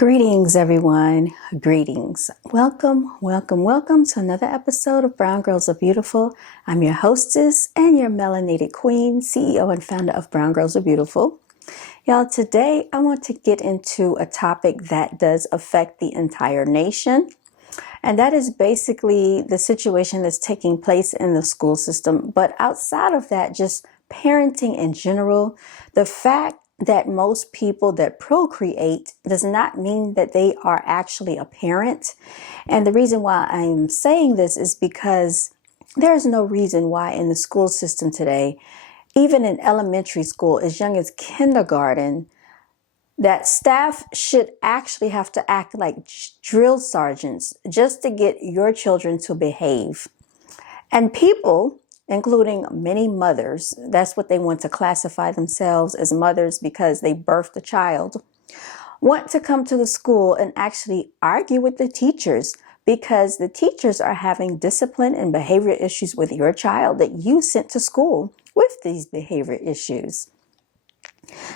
Greetings, everyone. Greetings. Welcome to another episode of Brown Girls Are Beautiful. I'm your hostess and your melanated queen, CEO and founder of Brown Girls Are Beautiful. Y'all, today I want to get into a topic that does affect the entire nation. And that is basically the situation that's taking place in the school system. But outside of that, just parenting in general, the fact that most people that procreate does not mean that they are actually a parent. And the reason why I'm saying this is because there's no reason why in the school system today, even in elementary school, as young as kindergarten, that staff should actually have to act like drill sergeants just to get your children to behave. And people, including many mothers, that's what they want to classify themselves as mothers because they birthed a child, want to come to the school and actually argue with the teachers because the teachers are having discipline and behavior issues with your child that you sent to school with these behavior issues.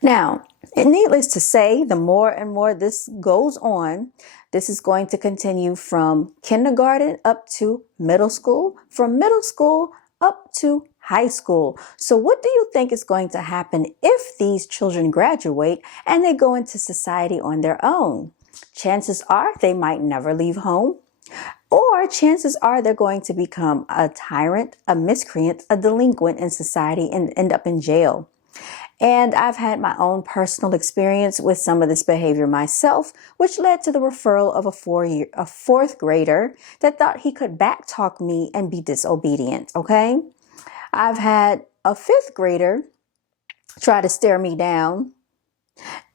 Now, needless to say, the more and more this goes on, this is going to continue from kindergarten up to middle school, from middle school up to high school. So what do you think is going to happen if these children graduate and they go into society on their own? Chances are they might never leave home, or chances are they're going to become a tyrant, a miscreant, a delinquent in society and end up in jail. And I've had my own personal experience with some of this behavior myself, which led to the referral of a fourth grader that thought he could backtalk me and be disobedient. Okay. I've had a fifth grader try to stare me down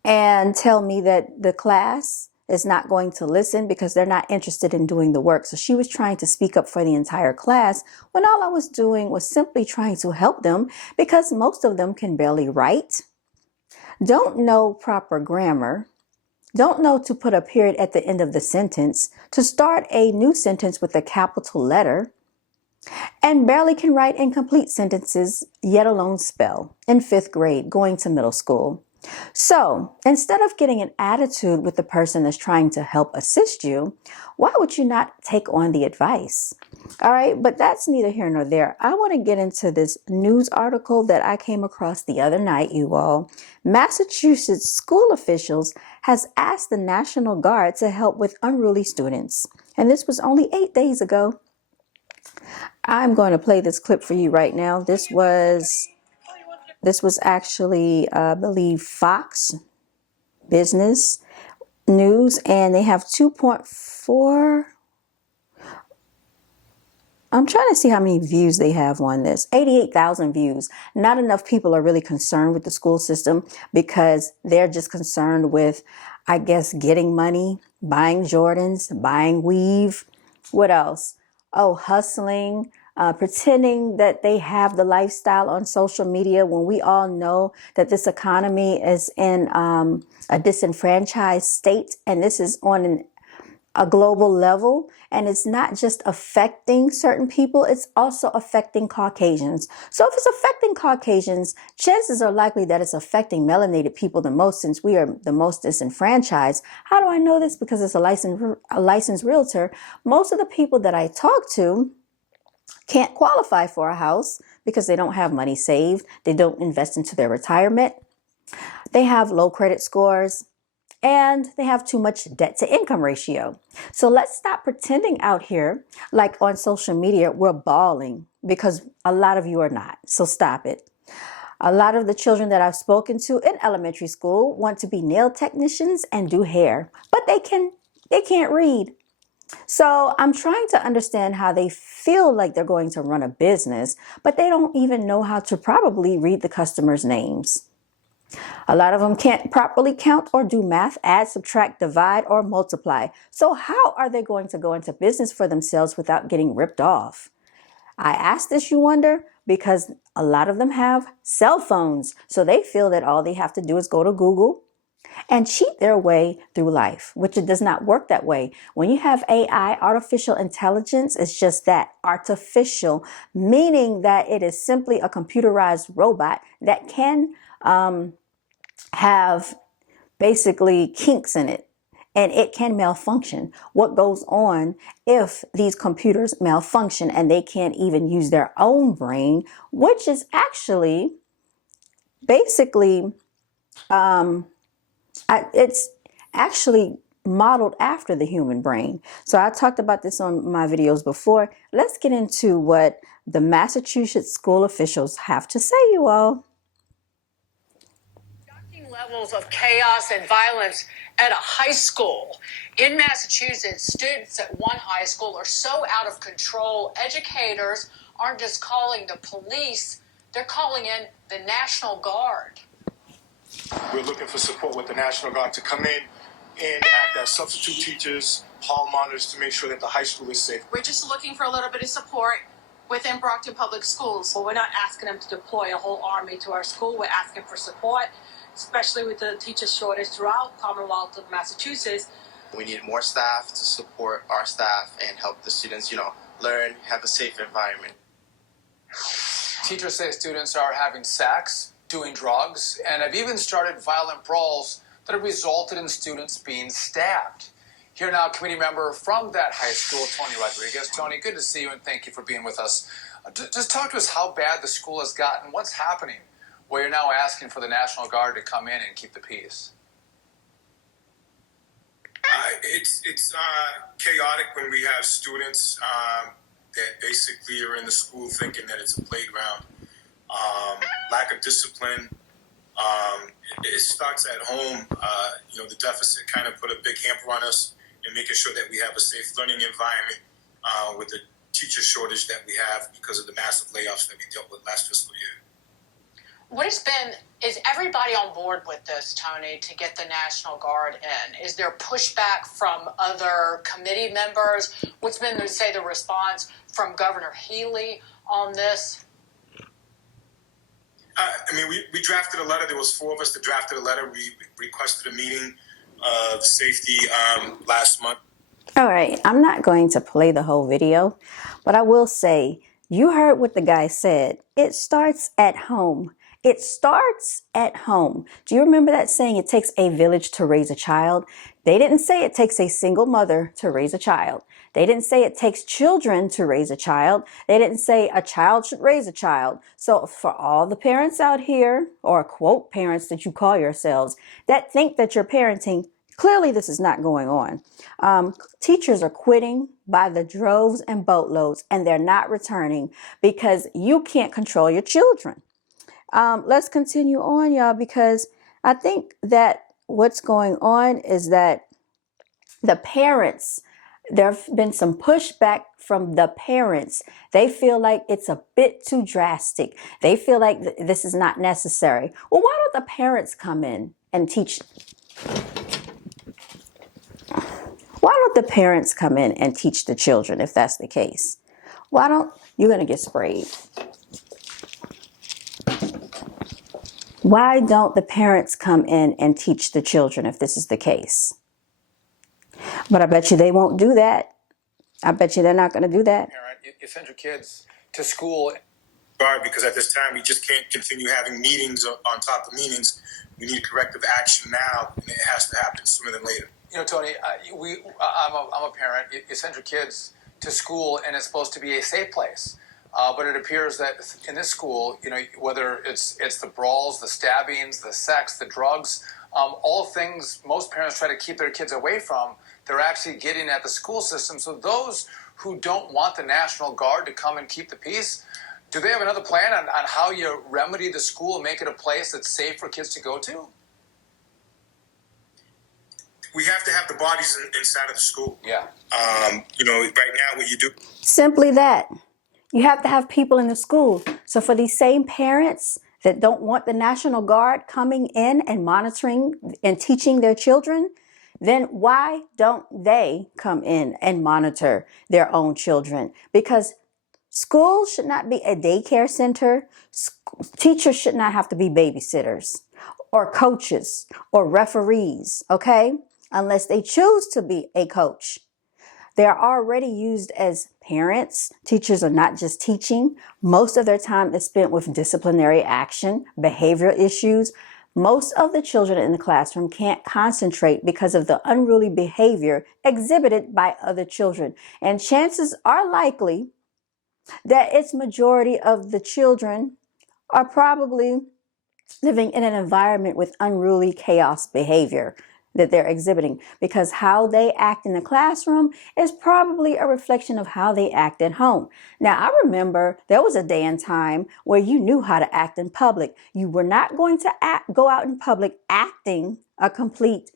and tell me that the class is not going to listen because they're not interested in doing the work. So she was trying to speak up for the entire class when all I was doing was simply trying to help them because most of them can barely write, don't know proper grammar, don't know to put a period at the end of the sentence, to start a new sentence with a capital letter, and barely can write incomplete sentences, yet alone spell, in fifth grade, going to middle school. So instead of getting an attitude with the person that's trying to help assist you, why would you not take on the advice? All right, but that's neither here nor there. I want to get into this news article that I came across the other night, you all. Massachusetts school officials has asked the National Guard to help with unruly students. And this was only 8 days ago. I'm going to play this clip for you right now. This was actually, I believe, Fox Business News, and they have 2.4. I'm trying to see how many views they have on this. 88,000 views. Not enough people are really concerned with the school system because they're just concerned with, I guess, getting money, buying Jordans, buying weave. What else? Oh, hustling. Pretending that they have the lifestyle on social media when we all know that this economy is in a disenfranchised state, and this is on a global level, and it's not just affecting certain people, it's also affecting Caucasians. So if it's affecting Caucasians, chances are likely that it's affecting melanated people the most, since we are the most disenfranchised. How do I know this? Because as a licensed realtor, most of the people that I talk to can't qualify for a house because they don't have money saved. They don't invest into their retirement. They have low credit scores and they have too much debt to income ratio. So let's stop pretending out here like on social media we're balling, because a lot of you are not. So stop it. A lot of the children that I've spoken to in elementary school want to be nail technicians and do hair, but they can't read. So I'm trying to understand how they feel like they're going to run a business, but they don't even know how to probably read the customers' names. A lot of them can't properly count or do math, add, subtract, divide, or multiply. So how are they going to go into business for themselves without getting ripped off? I ask this, you wonder, because a lot of them have cell phones. So they feel that all they have to do is go to Google and cheat their way through life, which it does not work that way. When you have AI, artificial intelligence, it's just that, artificial, meaning that it is simply a computerized robot that can have basically kinks in it. and it can malfunction. What goes on if these computers malfunction and they can't even use their own brain, which is actually basically, it's actually modeled after the human brain. So I talked about this on my videos before. Let's get into what the Massachusetts school officials have to say, you all. Levels of chaos and violence at a high school. In Massachusetts, students at one high school are so out of control, educators aren't just calling the police, they're calling in the National Guard. We're looking for support with the National Guard to come in and act as substitute teachers, hall monitors to make sure that the high school is safe. We're just looking for a little bit of support within Brockton Public Schools. Well, we're not asking them to deploy a whole army to our school. We're asking for support, especially with the teacher shortage throughout Commonwealth of Massachusetts. We need more staff to support our staff and help the students, learn, have a safe environment. Teachers say students are having sex, doing drugs, and have even started violent brawls that have resulted in students being stabbed. Here now, committee member from that high school, Tony Rodriguez. Tony, good to see you, and thank you for being with us. Just talk to us how bad the school has gotten. What's happening where you're now asking for the National Guard to come in and keep the peace? It's chaotic when we have students that basically are in the school thinking that it's a playground. Lack of discipline. It starts at home. The deficit kind of put a big hamper on us in making sure that we have a safe learning environment with the teacher shortage that we have because of the massive layoffs that we dealt with last fiscal year. Is everybody on board with this, Tony, to get the National Guard in? Is there pushback from other committee members? What's been, the response from Governor Healy on this? We drafted a letter. There was 4 of us that drafted a letter. We requested a meeting of safety last month. All right, I'm not going to play the whole video, but I will say, you heard what the guy said. It starts at home. It starts at home. Do you remember that saying, it takes a village to raise a child? They didn't say it takes a single mother to raise a child. They didn't say it takes children to raise a child. They didn't say a child should raise a child. So for all the parents out here, or quote parents that you call yourselves, that think that you're parenting, clearly this is not going on. Teachers are quitting by the droves and boatloads, and they're not returning because you can't control your children. Let's continue on, y'all, because I think that what's going on is that the parents, there have been some pushback from the parents. They feel like it's a bit too drastic. They feel like this is not necessary. Well, why don't the parents come in and teach? Why don't the parents come in and teach the children if that's the case? Why don't, you're going to get sprayed. Why don't the parents come in and teach the children if this is the case? But I bet you they won't do that. I bet you they're not going to do that. Parent, you send your kids to school. Because at this time, we just can't continue having meetings on top of meetings. We need corrective action now, and it has to happen sooner than later. Tony, I'm a parent. You send your kids to school, and it's supposed to be a safe place. But it appears that in this school, whether it's the brawls, the stabbings, the sex, the drugs, all things most parents try to keep their kids away from, they're actually getting at the school system. So those who don't want the National Guard to come and keep the peace, do they have another plan on how you remedy the school and make it a place that's safe for kids to go to? We have to have the bodies inside of the school. Yeah. Right now, what you do. Simply that. You have to have people in the school. So for these same parents that don't want the National Guard coming in and monitoring and teaching their children, then why don't they come in and monitor their own children? Because school should not be a daycare center. Teachers should not have to be babysitters or coaches or referees, okay? Unless they choose to be a coach. They are already used as parents. Teachers are not just teaching. Most of their time is spent with disciplinary action, behavioral issues, Most of the children in the classroom can't concentrate because of the unruly behavior exhibited by other children. And chances are likely that its majority of the children are probably living in an environment with unruly chaos behavior that they're exhibiting, because how they act in the classroom is probably a reflection of how they act at home. Now, I remember there was a day and time where you knew how to act in public. You were not going to go out in public acting a complete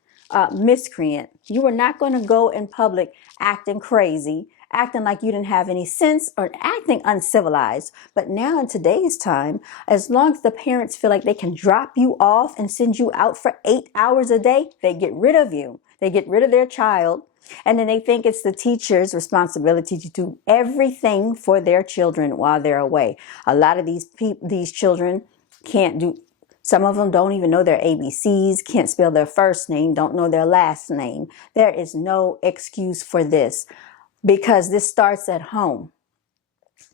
miscreant. You were not going to go in public acting crazy, acting like you didn't have any sense, or acting uncivilized. But now in today's time, as long as the parents feel like they can drop you off and send you out for 8 hours a day, they get rid of you. They get rid of their child. And then they think it's the teacher's responsibility to do everything for their children while they're away. A lot of these children can't do. Some of them don't even know their ABCs, can't spell their first name, don't know their last name. There is no excuse for this, because this starts at home.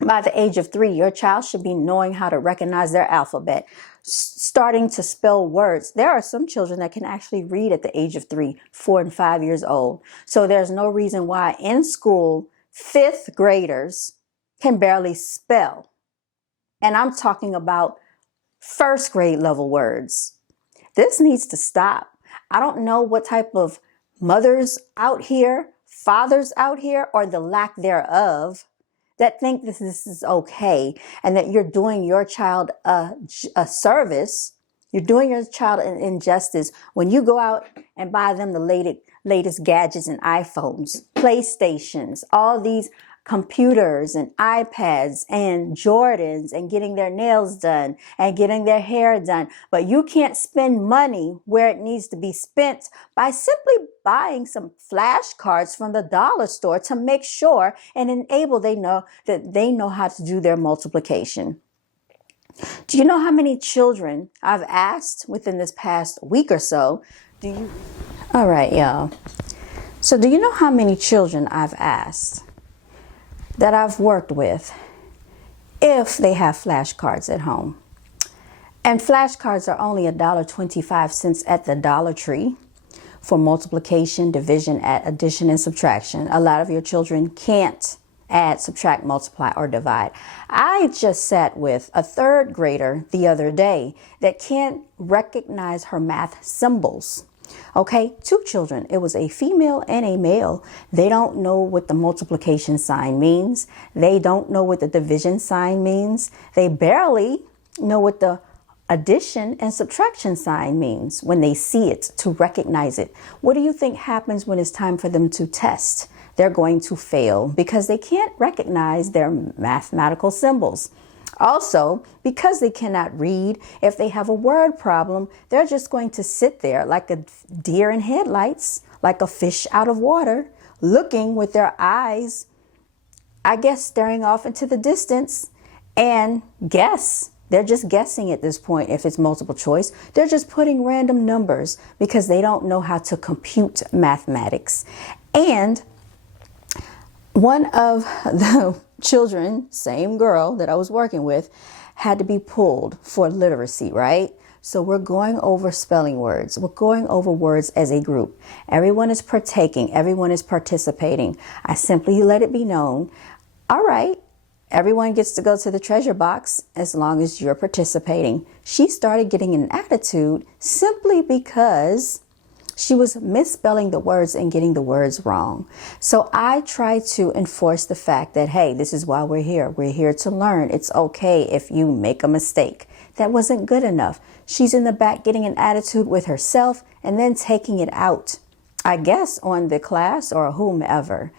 By the age of 3, your child should be knowing how to recognize their alphabet, starting to spell words. There are some children that can actually read at the age of 3, 4, and 5 years old. So there's no reason why in school, 5th graders can barely spell. And I'm talking about first grade level words. This needs to stop. I don't know what type of mothers out here, fathers out here, or the lack thereof, that think this is okay and that you're doing your child a service. You're doing your child an injustice when you go out and buy them the latest gadgets and iPhones, PlayStations, all these computers and iPads and Jordans, and getting their nails done and getting their hair done. But you can't spend money where it needs to be spent by simply buying some flashcards from the dollar store to make sure and enable they know how to do their multiplication. Do you know how many children I've asked within this past week or so? All right, y'all. So do you know how many children I've asked that I've worked with if they have flashcards at home? And flashcards are only $1.25 at the Dollar Tree for multiplication, division, addition, and subtraction. A lot of your children can't add, subtract, multiply, or divide. I just sat with a 3rd grader the other day that can't recognize her math symbols. Okay, 2 children. It was a female and a male. They don't know what the multiplication sign means. They don't know what the division sign means. They barely know what the addition and subtraction sign means when they see it, to recognize it. What do you think happens when it's time for them to test? They're going to fail because they can't recognize their mathematical symbols. Also, because they cannot read, if they have a word problem, they're just going to sit there like a deer in headlights, like a fish out of water, looking with their eyes, I guess, staring off into the distance, and guess. They're just guessing at this point. If it's multiple choice, they're just putting random numbers because they don't know how to compute mathematics. And one of the children, same girl that I was working with, had to be pulled for literacy, right? So we're going over spelling words. We're going over words as a group. Everyone is partaking. Everyone is participating. I simply let it be known, all right, everyone gets to go to the treasure box as long as you're participating. She started getting an attitude simply because she was misspelling the words and getting the words wrong. So I try to enforce the fact that, hey, this is why we're here. We're here to learn. It's okay if you make a mistake. That wasn't good enough. She's in the back getting an attitude with herself and then taking it out, I guess, on the class or whomever.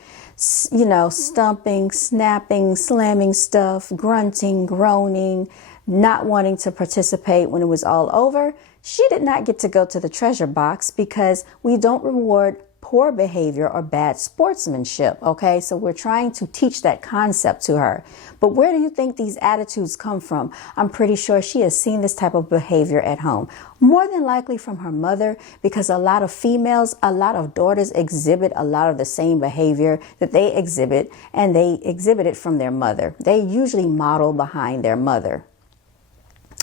You know, stumping, snapping, slamming stuff, grunting, groaning, not wanting to participate when it was all over. She did not get to go to the treasure box because we don't reward poor behavior or bad sportsmanship. Okay, so we're trying to teach that concept to her. But where do you think these attitudes come from? I'm pretty sure she has seen this type of behavior at home. More than likely from her mother, because a lot of females, a lot of daughters exhibit a lot of the same behavior that they exhibit, and they exhibit it from their mother. They usually model behind their mother.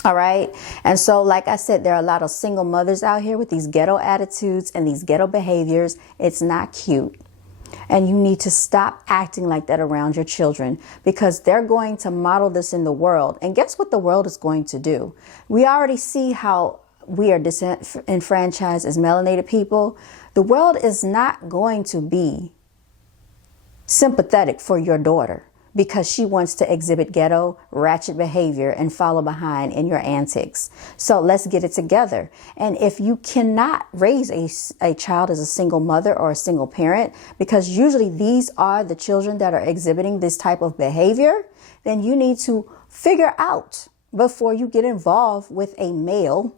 All right. And so, like I said, there are a lot of single mothers out here with these ghetto attitudes and these ghetto behaviors. It's not cute. And you need to stop acting like that around your children, because they're going to model this in the world. And guess what the world is going to do? We already see how we are disenfranchised as melanated people. The world is not going to be sympathetic for your daughter because she wants to exhibit ghetto, ratchet behavior and follow behind in your antics. So let's get it together. And if you cannot raise a child as a single mother or a single parent, because usually these are the children that are exhibiting this type of behavior, then you need to figure out before you get involved with a male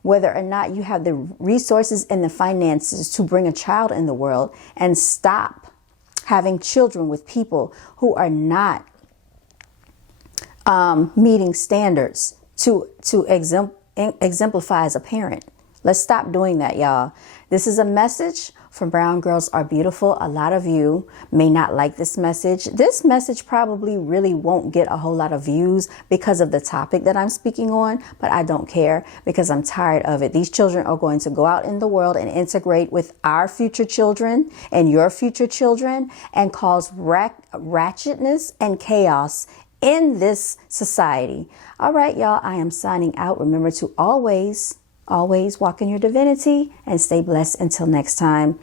whether or not you have the resources and the finances to bring a child in the world, and stop having children with people who are not meeting standards to exemplify as a parent. Let's stop doing that, y'all. This is a message from Brown Girls Are Beautiful. A lot of you may not like this message. This message probably really won't get a whole lot of views because of the topic that I'm speaking on, but I don't care because I'm tired of it. These children are going to go out in the world and integrate with our future children and your future children and cause ratchetness and chaos in this society. All right, y'all, I am signing out. Remember to always walk in your divinity and stay blessed until next time.